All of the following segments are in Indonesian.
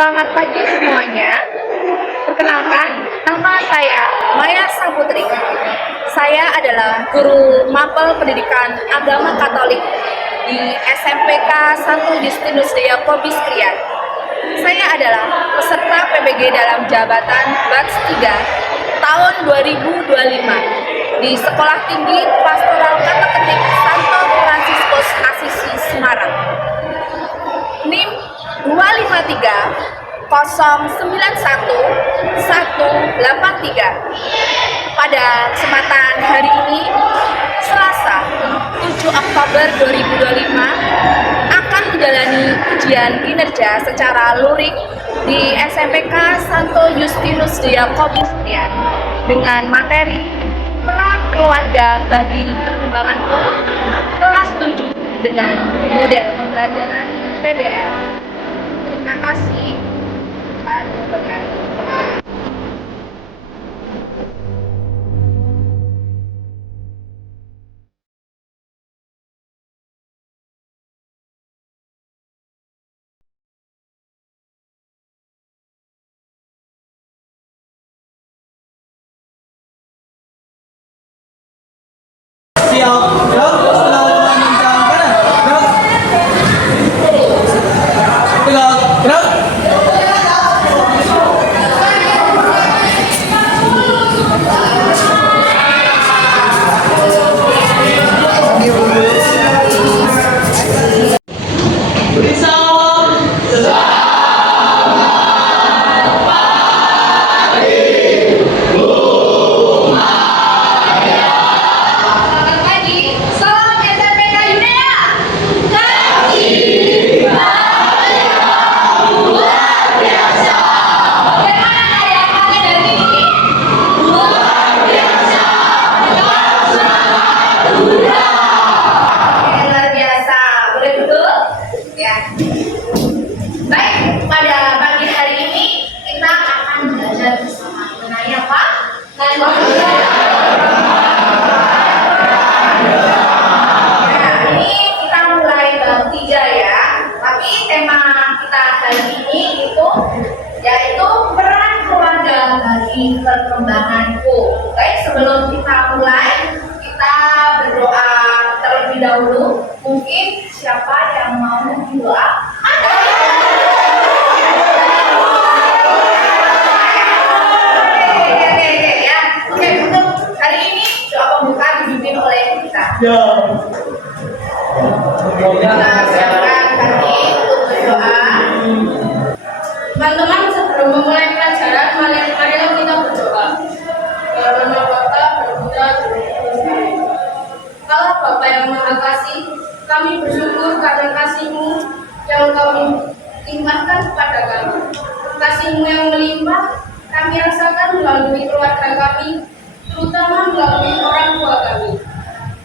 Selamat pagi semuanya. Perkenalkan, nama saya Maya Saputri. Saya adalah guru mapel pendidikan agama Katolik di SMPK Santo Justinus Diakobus Krian. Saya adalah peserta PBG dalam jabatan Batch 3 tahun 2025 di Sekolah Tinggi Pastoral Katolik Santo Fransiskus Asisi Semarang. NIM 253 091 183. Pada kesempatan hari ini, Selasa 7 Oktober 2025, akan menjalani ujian kinerja secara luring di SMPK Santo Justinus Diakobus Krian dengan materi peran keluarga bagi perkembanganku kelas 7 dengan model pembelajaran PBL. Terima kasih. Siap, gerak, setelah menunjukkan kanan, gerak, gerak. Beri salam. Baik, pada pagi hari ini kita akan belajar bersama mengenai apa? Nah, ini kita mulai bab 3 ya. Tapi tema kita hari ini yaitu peran keluarga bagi perkembanganku. Baik, sebelum kita mulai, kita berdoa terlebih dahulu. Mungkin siapa yang mau berdoa? Ya. Kita siapkan hati untuk berdoa. Teman-teman, sebelum memulai pelajaran, marilah kita berdoa. Ya Allah Bapa, berputra, Allah Bapa yang Maha Kasih, kami bersyukur karena kasih-Mu yang kami limpahkan kepada kami. Kasih-Mu yang melimpah, kami rasakan melalui keluarga kami, terutama melalui orang tua kami.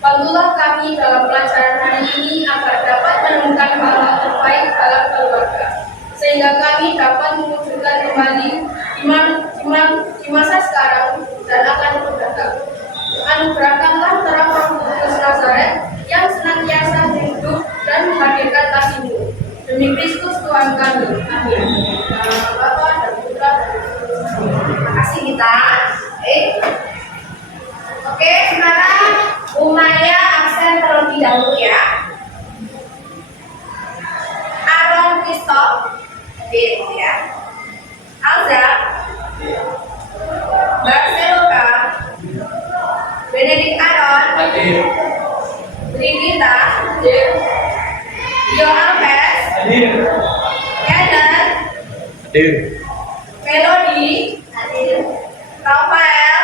Bantulah kami dalam pelajaran hari ini agar dapat menemukan hal-hal terbaik dalam keluarga, sehingga kami dapat mewujudkan kembali di masa sekarang dan akan mendatang. Anugerahkanlah terang Roh Kudus Nazaret yang senantiasa hidup dan menghadirkan kasih-Mu. Demi Kristus Tuhan kami. Amin. Dalam Bapa dan Putra dan Roh Kudus. Terima kasih kita. Oke, sekarang Umaya absen terlebih dahulu ya. Aaron Kristof, ya. Alza, Barceloka, Benedict Aaron, Brigita, Dio Alves, Kenan, Melody, Rafael.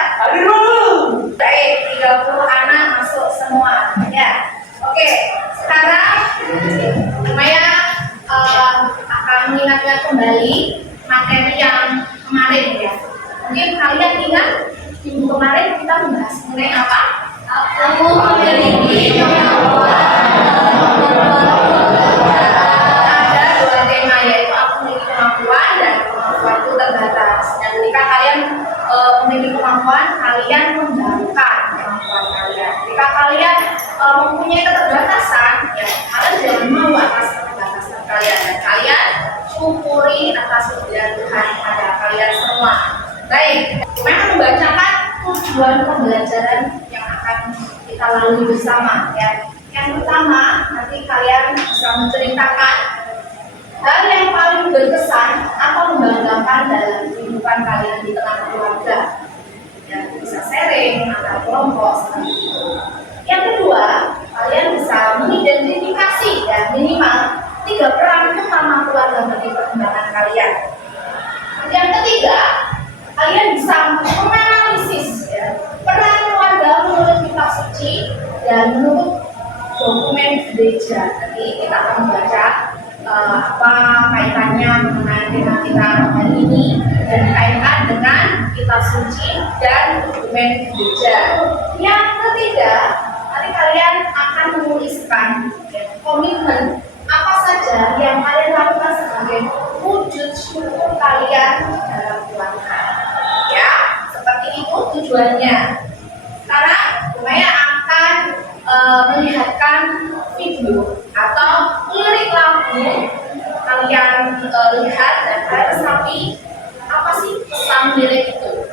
Baik, 30 anak masuk semua ya. Oke, sekarang Maya akan mengingatkan kembali materi yang kemarin ya. Mungkin kalian ingat minggu kemarin kita membahas mengenai apa? Aku memiliki kemampuan. Ada dua tema, yaitu aku memiliki kemampuan dan kemampuanku terbatas. Dan ketika kalian memiliki kemampuan, kalian mengembangkan kemampuan kalian. Jika kalian mempunyai keterbatasan, ya kalian jangan mau atas keterbatasan kalian dan kalian syukuri atas pemberian Tuhan pada kalian semua. Baik, memang membacakan tujuan pembelajaran yang akan kita lalui bersama ya. Yang pertama, nanti kalian bisa menceritakan hal yang paling berkesan atau membanggakan dalam kehidupan kalian di tengah keluarga. Ya, bisa sharing atau kelompok seperti itu. Yang kedua, kalian bisa mengidentifikasi ya minimal 3 peran utama keluarga bagi perkembangan kalian. Yang ketiga, kalian bisa menganalisis ya, peran keluarga menurut kitab suci dan menurut dokumen gereja. Nanti kita akan membaca apa kaitannya mengenai tema kita hari ini dan kaitan dengan kitab suci dan dokumen gereja. Yang ketiga, nanti kalian akan menuliskan ya, komitmen apa saja yang kalian lakukan sebagai wujud syukur kalian dalam keluarga. Ya, seperti itu tujuannya. Sekarang Bumaya akan melihatkan video atau lirik lagu. Kalian lihat dan kalian resapi apa sih pesan lirik itu.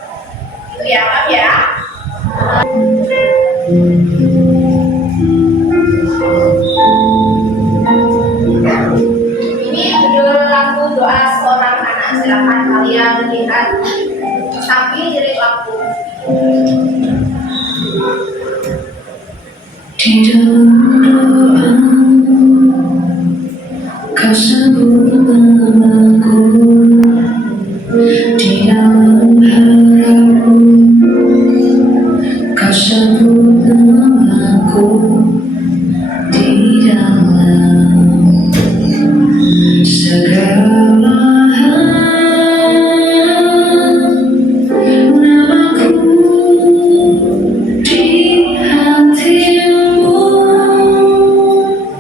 Itu ya, Pak ya. Ini judul lagu Doa Seorang Anak. Silakan kalian lihat resapi lirik lagu. Di dalam doa kau sebut namaku, di dalam harapku kau sebut namaku, di dalam segala hal namaku di hatimu.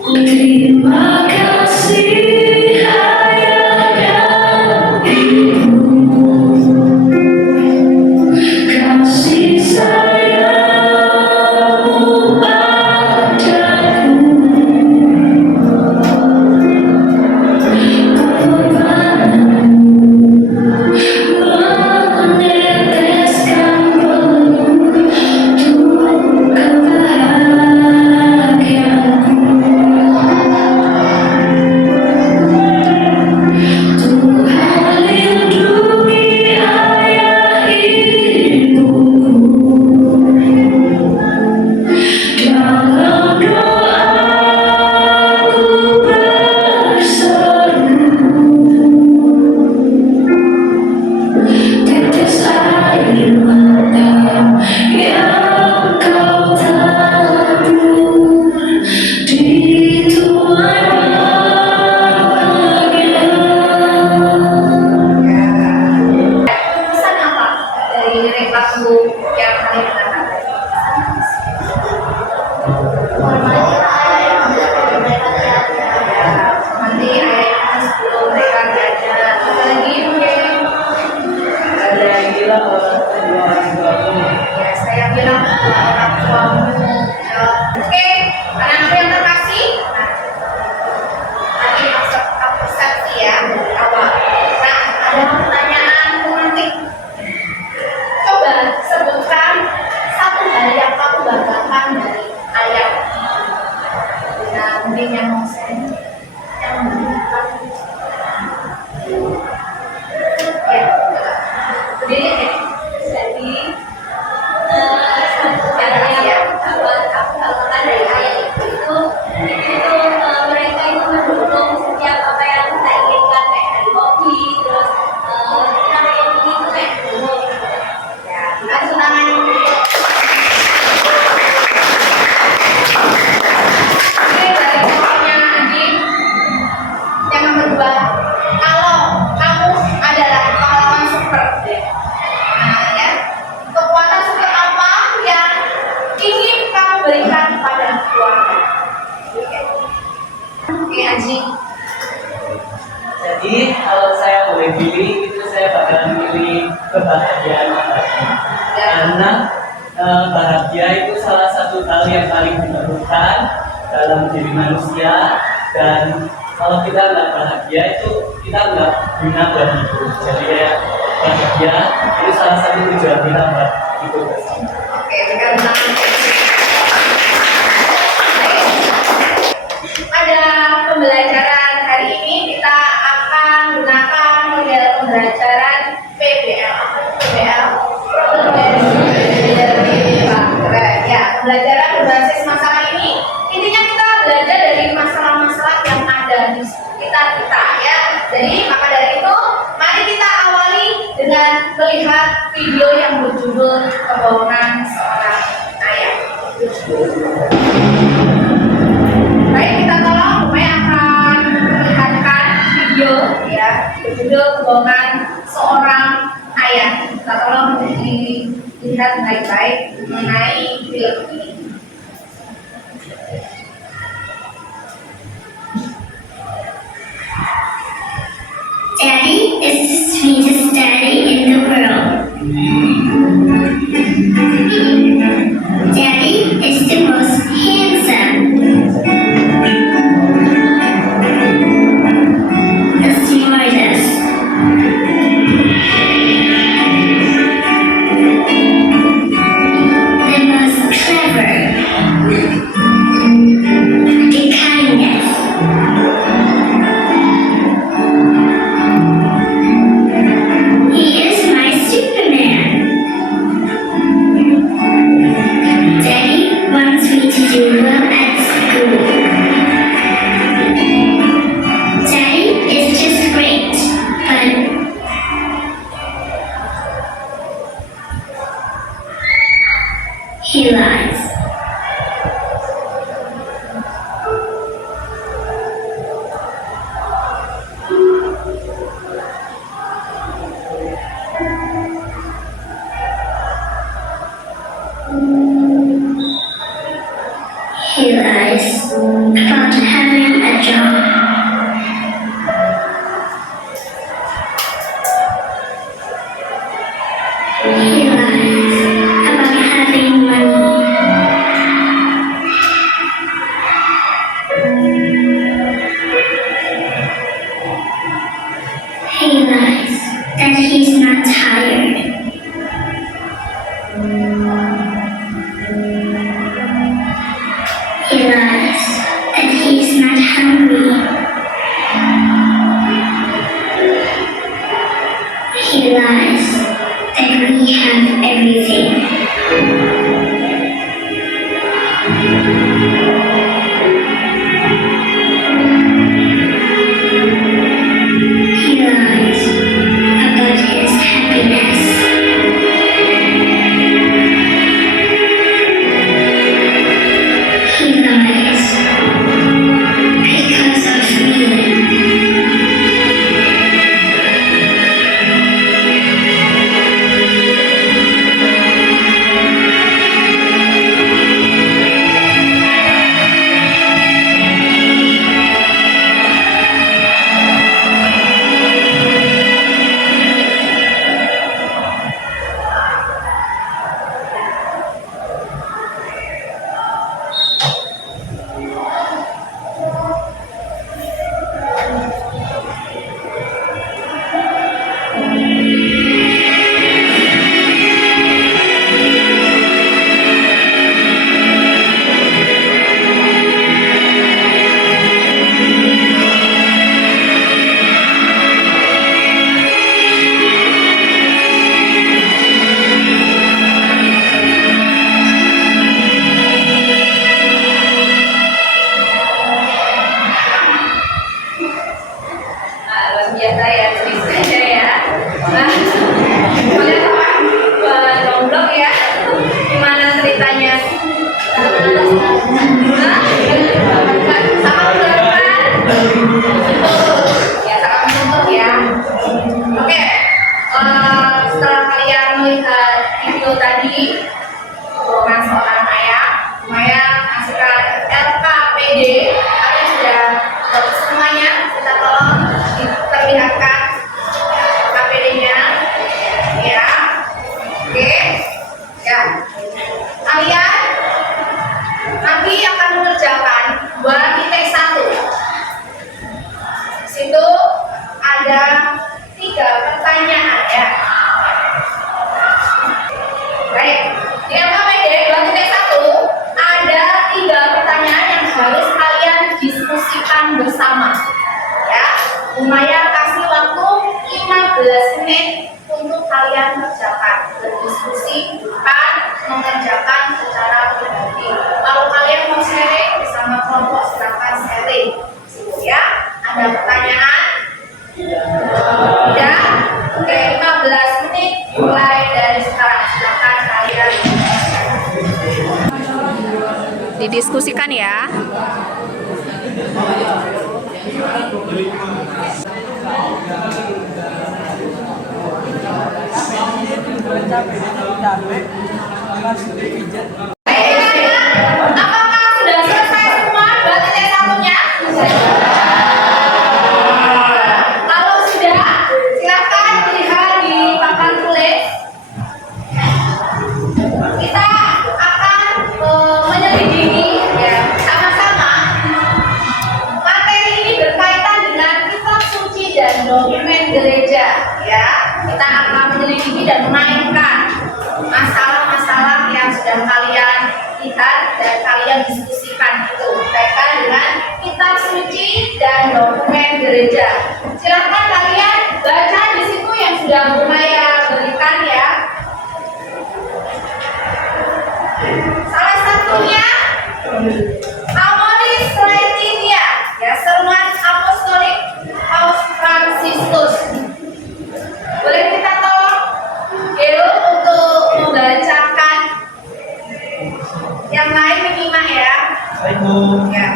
Terima kasih Ayah dan Ibu, kasih sayangmu padaku, pengorbananmu meneteskan peluh untuk kebahagiaanku. Tuhan lindungi ayah ibuku, dalam doaku berseru, tetes air mata yang kau tabur di tuai bahagia. Pesan apa dari lirik lagu yang kalian dengarkan? Nanti ayat sebelum mereka belajar apa lagi mungkin? Ada yang bilang orang tuamu. Ya, saya bilang orang tuamu. Ya. Oke, anak-anak yang terkasih. Tadi persepsi ya dari awal. Nah, ada pertanyaan romantik. Coba sebutkan satu hal yang kamu banggakan dari ayah. Nah, mungkin yang mau share, yang membanggakan. Ya, coba. Berdiri deh. Jadi satu hal yang aku banggakan dari ayah itu mereka itu mendukung setiap apa yang kita inginkan, kayak dari hobi, terus kita yang ini tuh kayak dulu. Ya, kasih tangan. Oke, dari kelompoknya Anjing. Yang nomor 2, kalau kamu adalah pahlawan super, nah ya, kekuatan super apa yang ingin kamu berikan kepada keluarga? Oke, Anjing. Jadi kalau saya boleh pilih itu saya bakalan pilih kebahagiaan abadi. Karena bahagia itu salah satu hal yang paling diperlukan dalam diri manusia dan kalau kita nggak bahagia itu kita nggak guna buat hidup. Jadi kayak bahagia itu salah satu tujuan kita buat hidup bersama. Oke, karena pada pembelajaran hari ini kita akan gunakan model pembelajaran PBL. Ya, pembelajaran berbasis masalah ini intinya kita belajar dari masalah-masalah yang ada di sekitar kita ya. Jadi maka dari itu mari kita awali dengan melihat video yang berjudul Kebohongan Seorang Ayah. Baik, kita tolong Rumai akan melihatkan video ya berjudul Kebohongan Seorang Ayah. Kita tolong dilihat baik-baik mengenai film ini. Daddy is the sweetest daddy in the world. Daddy is the most handsome, the smartest, the most clever, the kindest. He is my Superman. Daddy wants me to do well at school. Daddy is just great, but he lies. He lies about having a job. He lies about having money. He lies that he's not tired. He lies that he's not hungry. He lies that we have everything. He lies about his happiness. He lies because of me. pertanyaan ya. Baik, di LKPD 2.1 ada 3 pertanyaan yang harus kalian diskusikan bersama. Ya, Umaya kasih waktu 15 menit untuk kalian kerjakan, berdiskusi bukan mengerjakan secara pribadi. Kalau kalian mau sharing bersama kelompok silakan sharing. Ya, ada pertanyaan? Ya, oke, 15 menit mulai dari sekarang. Silakan kalian didiskusikan ya. Apakah sudah selesai semua 2.1-nya? Kalau sudah, silakan lihat di papan tulis. Kita akan menyelidiki ya sama-sama. Materi ini berkaitan dengan kitab suci dan dokumen gereja ya. Kita akan menyelidiki dan mainkan masalah-masalah yang sudah kalian lihat dan kalian diskusikan itu berkaitan dengan kitab suci dan dokumen gereja. Silakan kalian baca di situ yang sudah Umaya berikan ya. Salah satunya Amoris Laetitia ya, seruan apostolik Paus Fransiskus. Boleh kita tolong Geo untuk membacakan yang lain menyimak ya. Baik, Bu. Ya.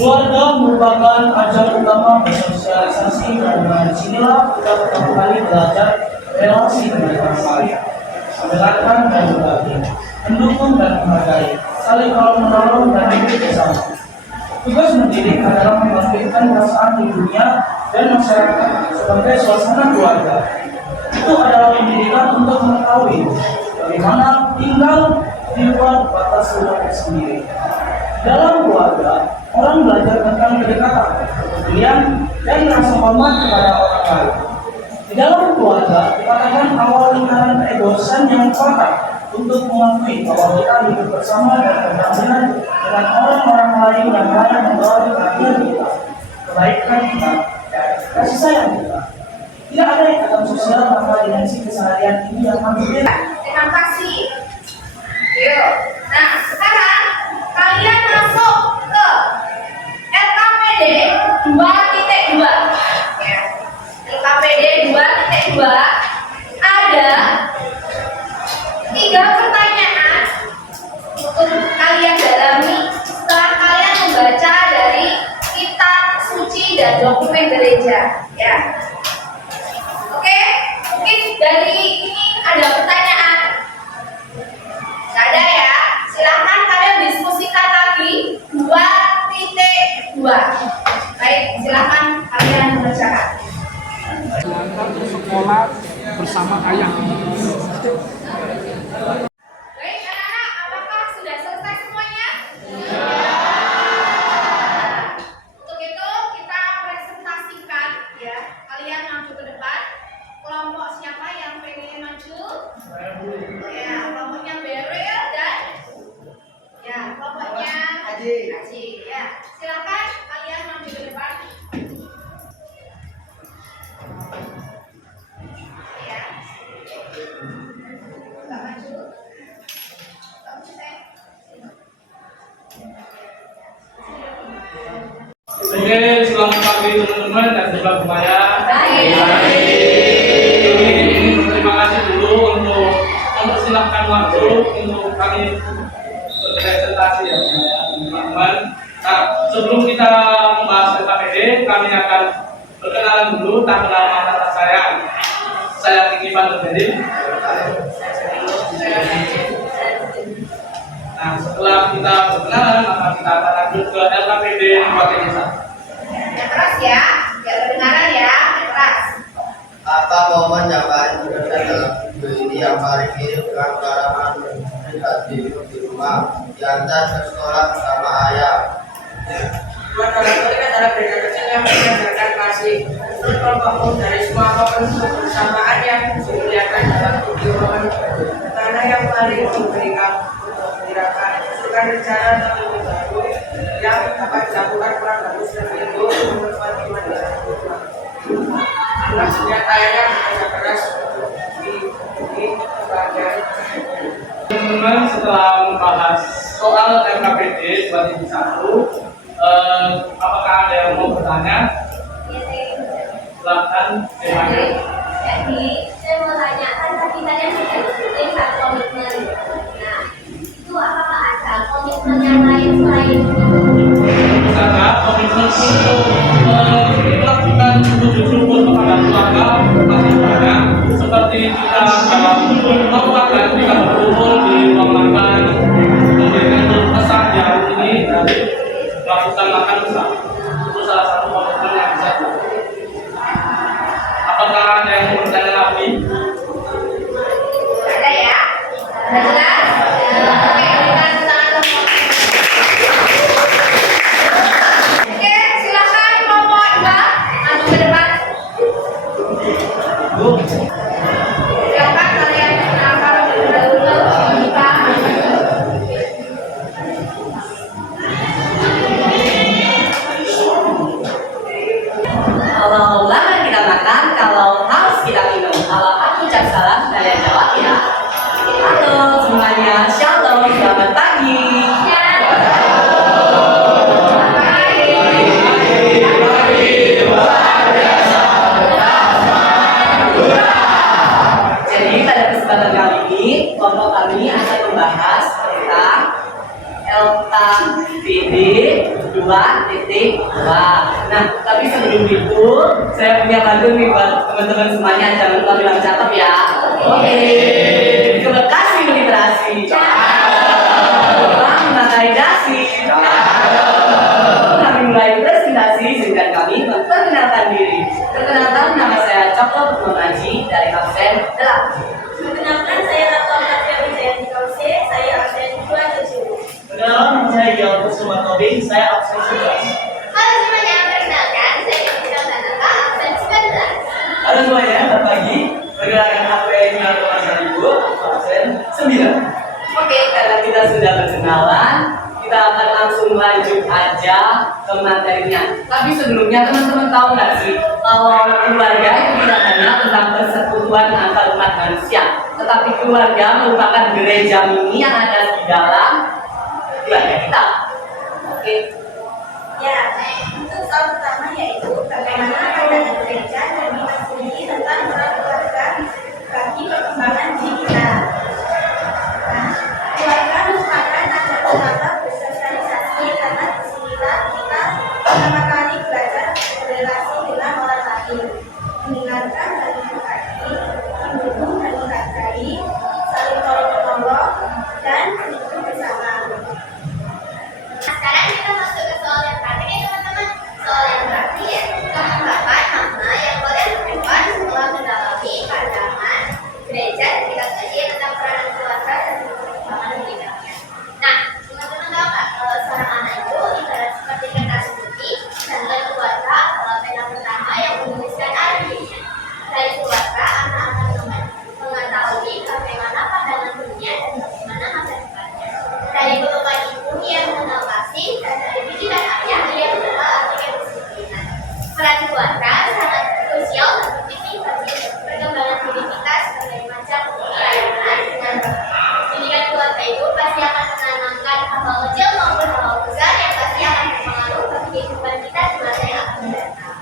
Keluarga merupakan ajang utama bersosialisasi, karena disinilah kita pertama kali belajar relasi dengan orang lain, mendengarkan dan berbagi, mendukung dan menghargai, saling menolong dan hidup bersama. Tugas mendidik adalah membangkitkan perasaan di dunia dan masyarakat sebagai suasana keluarga. Itu adalah pendidikan untuk mengetahui bagaimana tinggal di luar batas rumah sendiri. Dalam keluarga, orang belajar tentang kedekatan, kepedulian, dan rasa hormat kepada orang lain. Di dalam keluarga, dikatakan awal lingkaran keegoisan yang fatal untuk mengakui bahwa kita hidup bersama dan berdampingan dengan orang-orang lain yang layak membawa perhatian kita, kebaikan kita, dan kasih sayang kita. Tidak ada ikatan sosial tanpa dimensi keseharian ini yang hampir. Terima kasih. Yuk. Nah, sekarang kalian masuk ke LKPD 2.2 ya. LKPD 2.2 ada 3 pertanyaan untuk kalian dalami setelah kalian membaca dari kitab suci dan dokumen gereja ya. Oke, mungkin dari ini ada pertanyaan. Nggak ada ya? Silahkan kalian diskusikan lagi 2.2. Baik, silahkan kalian mengerjakan. Sekolah bersama ayah. Baik, anak-anak, apakah sudah selesai semuanya? Untuk itu kita presentasikan ya. Kalian maju ke depan. Kelompok siapa yang pengen maju? Ya, kelompoknya Beril dan ya, kelompoknya Aji. Ya, silakan kalian maju ke depan. Ya. Nggak maju. Oke, selamat pagi teman-teman dan juga Umaya. Terima kasih dulu untuk mempersilahkan waktu untuk kami berpresentasi ya teman-teman. Nah, sebelum kita membahas LKPD, kami akan perkenalan dulu. Tak kenal maka tak sayang. Saya Kiki Pandegari. Nah, setelah kita berkenalan, maka kita akan lanjut ke LKPD 2.1. Yang keras ya, biar kedengaran ya, yang keras. Apa momen yang paling berkesan dalam video ini yang paling mirip dengan pengalaman kita di rumah diantar ke sekolah bersama ayah? Buat orang tua adalah beda kecil yang mengajarkan kasih. terbangun dari semua kebersamaan yang disediakan dalam kehidupan karena yang paling memberikan untuk menggerakkan bukan rencana terlebih dahulu yang dapat dilakukan kurang bagus dan itu menurut iman dalam Tuhan. Nyatanya bekerja keras di bagian. Teman-teman setelah membahas soal MKPD 2021, apakah ada yang mau bertanya? Silakan. Jadi saya mau tanyakan tadi kalian sudah sebutin satu komitmen. Nah, itu apakah ada komitmen yang lain selain itu? Karena komitmen untuk melakukan sujud syukur kepada keluarga masih banyak, seperti kita merupakan kita berkumpul di ruang makan, memberikan pesan yang ini dari melakukan makan bersama. Itu salah satu komitmen yang bisa dilakukan. Apakah ada yang mau bertanya lagi? Ada ya? Ada jelas? Oke, kita tangan semua. Oke, silakan kelompok 2 maju ke depan. Silakan kalian kenalkan terlebih dahulu kita. Kalau lama kita makan, kalau haus kita minum. Kalau aku ucap salam, kalian jawab ya. Halo semuanya, shalom, selamat pagi. Jadi pada kesempatan kali ini, kelompok kami akan membahas tentang LKPD 2.2. Nah, tapi sebelum itu saya punya pantun nih buat teman-teman semuanya, jangan lupa bilang cakep ya. Oke. Terima kasih literasi. Memakai dasi. Kami mulai presentasi, izinkan kami memperkenalkan diri. Perkenalkan, nama saya Cokro Purnomaji dari absen 8. Perkenalkan, saya Ratu Amatria Wijayanti Kause, saya absen 270. Perkenalkan, nama saya Gial Kusuma Tobing, saya absen 11. Halo semuanya, perkenalkan, saya Yudhistira Tanaka, absen 19. Halo semuanya, selamat pagi. Perkenalkan aku Enial Thomas Ibu, absen 9. Oke, karena kita sudah berkenalan, kita akan langsung lanjut aja ke materinya. Tapi sebelumnya teman-teman tahu nggak sih, kalau keluarga itu tidak hanya tentang persekutuan antar umat manusia, tetapi keluarga merupakan gereja mini yang ada di dalam keluarga kita. Oke. Ya, untuk soal pertama yaitu bagaimana pandangan gereja dan kita sendiri tentang peran keluarga bagi perkembangan diri kita. Nah, keluarga merupakan ajar utama bersosialisasi karena disinilah kita pertama kali belajar berrelasi dengan orang lain, mendengarkan dan menghargai, mendukung dan menghargai, saling tolong menolong dan hidup bersama. Sekarang kita masuk ke soal yang praktik ya teman-teman. Soal yang praktik ya, mengungkapkan makna yang kalian temukan setelah mendalami pandangan gereja dan kita sendiri tentang peran keluarga dan perkembangan pendidikannya. Nah, teman-teman tahu nggak seorang anak itu ibarat seperti kertas putih dan dari keluarga adalah pena pertama yang menuliskan artinya. Dari keluarga anak akan mengetahui bagaimana pandangan dunia dan bagaimana masa depannya. Dari pelukan ibu ia mengenal kasih dan dari didikan ayah ia mengenal arti kedisiplinan. Peran keluarga sangat krusial dan penting bagi perkembangan diri kita sebagai macam pelayanan dan pendidikan keluarga itu pasti akan menanamkan hal-hal kecil maupun hal-hal besar yang pasti akan berpengaruh bagi kehidupan kita di masa yang akan datang.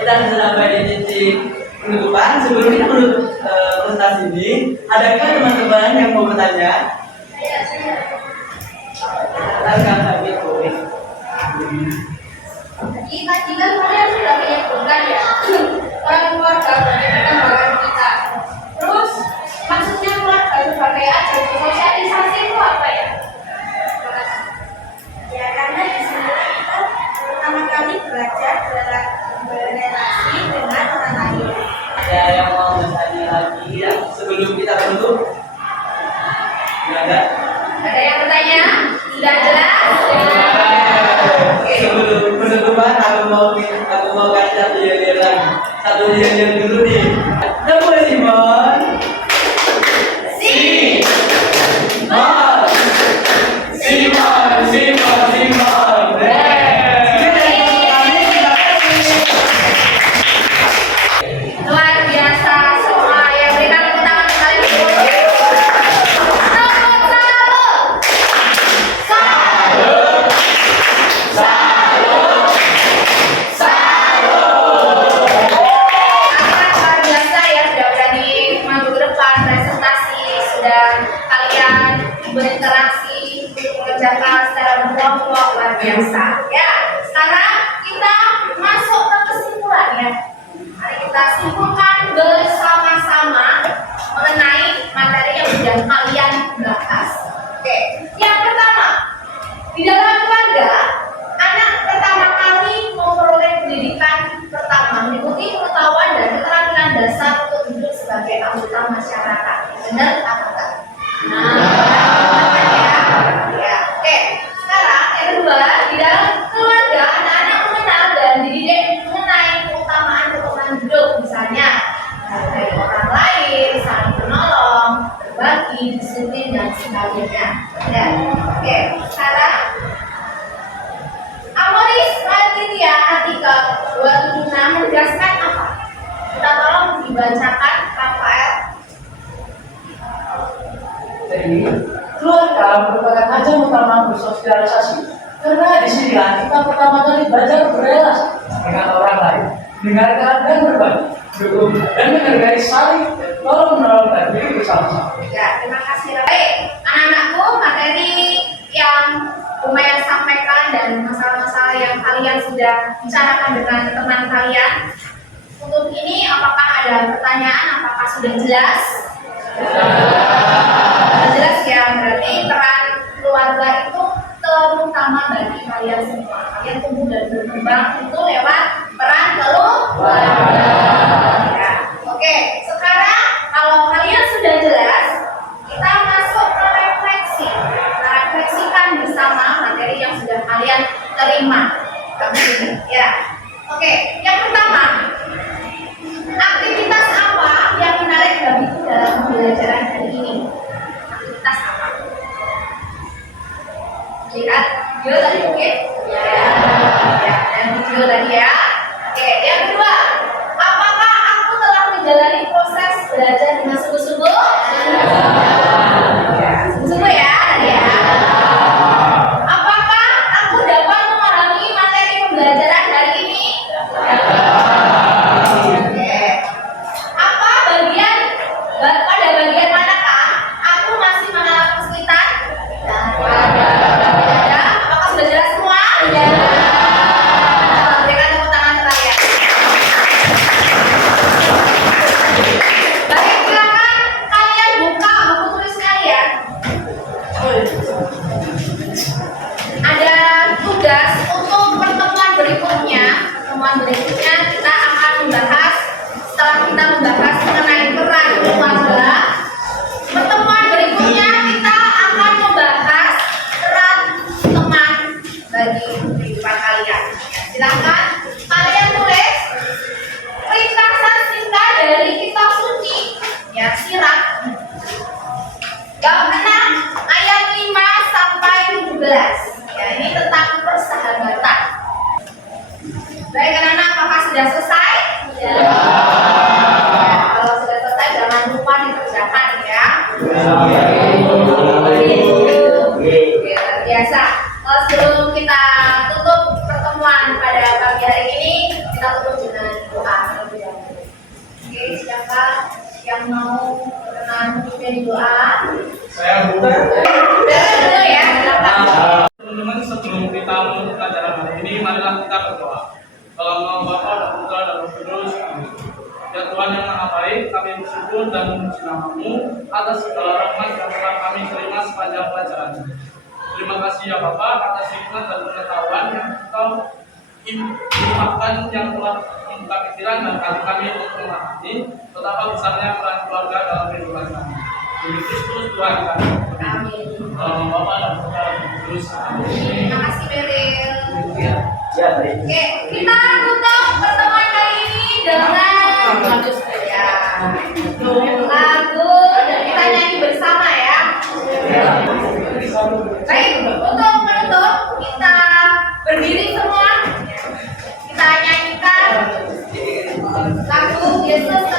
Kita sudah sampai di titik penutupan. Sebelum kita menutup presentasi ini, adakah teman-teman yang mau bertanya? Jadi tadi kan kalian sudah menyebutkan ya peran keluarga bagi perkembangan kita. Terus maksudnya keluarga sebagai ajar sosialisasi itu apa ya? Ya, karena di sini kita pertama kali belajar berrelasi dengan orang lain. Ada yang mau bertanya lagi ya sebelum kita tutup? Tidak ada? Ada yang bertanya? Sudah jelas? Sebelum penutupan aku mau kasih satu yel lagi. Satu yel dulu nih. Coba Simon. Simon. Luar biasa semua ya, berikan tepuk tangan sekali dulu. Luar biasa ya, sudah berani maju ke depan presentasi, sudah kalian berinteraksi, mengerjakan secara berkelompok, luar biasa. Ya, sekarang kita masuk ke kesimpulan ya. Mari kita simpulkan bersama-sama mengenai materi yang sudah kalian bahas. Oke, yang pertama, di dalam keluarga, anak pertama kali memperoleh pendidikan pertama mengikuti pengetahuan dan keterampilan dasar untuk hidup sebagai anggota masyarakat. Benar atau enggak? Ya. Oke. Sekarang yang kedua, di dalam keluarga, anak-anak mengenal dan dididik mengenai keutamaan hidup, misalnya dari orang lain, saling menolong, berbagi, disiplin dan sebagainya. Ya. Oke. Sekarang Amoris Laetitia Atika 276 menegaskan apa? Kita tolong dibacakan Rafael. Jadi, keluarga merupakan ajang utama bersosialisasi. Karena di sini kita pertama kali belajar berrelasi dengan orang lain, mendengarkan dan berbagi, dukung dan menghargai saling tolong menolong dan diri bersama-sama. Ya, terima kasih. Baik, anak-anakku, materi yang lumayan sampaikan dan masalah-masalah yang kalian sudah bicarakan dengan teman kalian. Untuk ini, apakah ada pertanyaan? Apakah sudah jelas? Sudah jelas ya, berarti peran keluarga itu terutama bagi kalian semua. Kalian tumbuh dan berkembang itu lewat peran keluarga. Ya. Oke, sekarang kalau kalian sudah jelas, kita masuk ke refleksi. Kita refleksikan bersama materi yang sudah kalian terima. Ya. Oke, yang pertama, aktivitas apa yang menarik bagiku dalam pembelajaran hari ini? Aktivitas apa? Lihat video tadi, oke? Ya, dan video tadi ya. Oke, yang kedua, apakah aku telah menjalani proses belajar dengan sungguh-sungguh? Ya, sungguh-sungguh ya, tadi ya. Apakah aku dapat memahami materi pembelajaran hari ini? Oke. Apa pada bagian manakah aku masih mengalami kesulitan? Apakah sudah jelas semua? Ya. Berikan tepuk tangan ke kalian. Baik, silakan kalian buka buku tulis kalian. Ada tugas untuk pertemuan berikutnya. Pertemuan berikutnya kita akan membahas, setelah kita membahas mengenai peran keluarga, pertemuan berikutnya kita akan membahas peran teman bagi kehidupan kalian. Silakan kalian tulis ringkasan singkat dari kitab suci, ya, Sirah. Bab 6 ayat 5 sampai 17. Ya, ini tentang persahabatan. Baik anak-anak, apakah sudah selesai? Ya. Kalau sudah selesai jangan lupa dikerjakan ya. Oke, biasa. Sebelum kita tutup pertemuan pada pagi hari ini, kita tutup dengan doa terlebih dahulu. Oke, siapa yang mau berkenan menjadi doa? Saya buka. Dulu ya, silakan. Teman-teman, sebelum kita menutup pelajaran hari ini, marilah kita berdoa. Dalam nama Bapa dan Putra dan Roh Kudus. Amin. Ya Tuhan yang Maha Baik, kami bersyukur dan memuji nama-Mu atas segala rahmat yang telah kami terima sepanjang pelajaran ini. Terima kasih ya Bapa atas hikmat dan pengetahuan yang Engkau limpahkan yang telah membuka pikiran dan hati kami untuk memahami betapa besarnya peran keluarga dalam kehidupan kami. Demi Kristus Tuhan kami. Amin. Dalam nama Bapa dan Putra dan Roh Kudus. Amin. Terima kasih Beril. Ya, baik. Oke, kita tutup pertemuan Satu, Yesus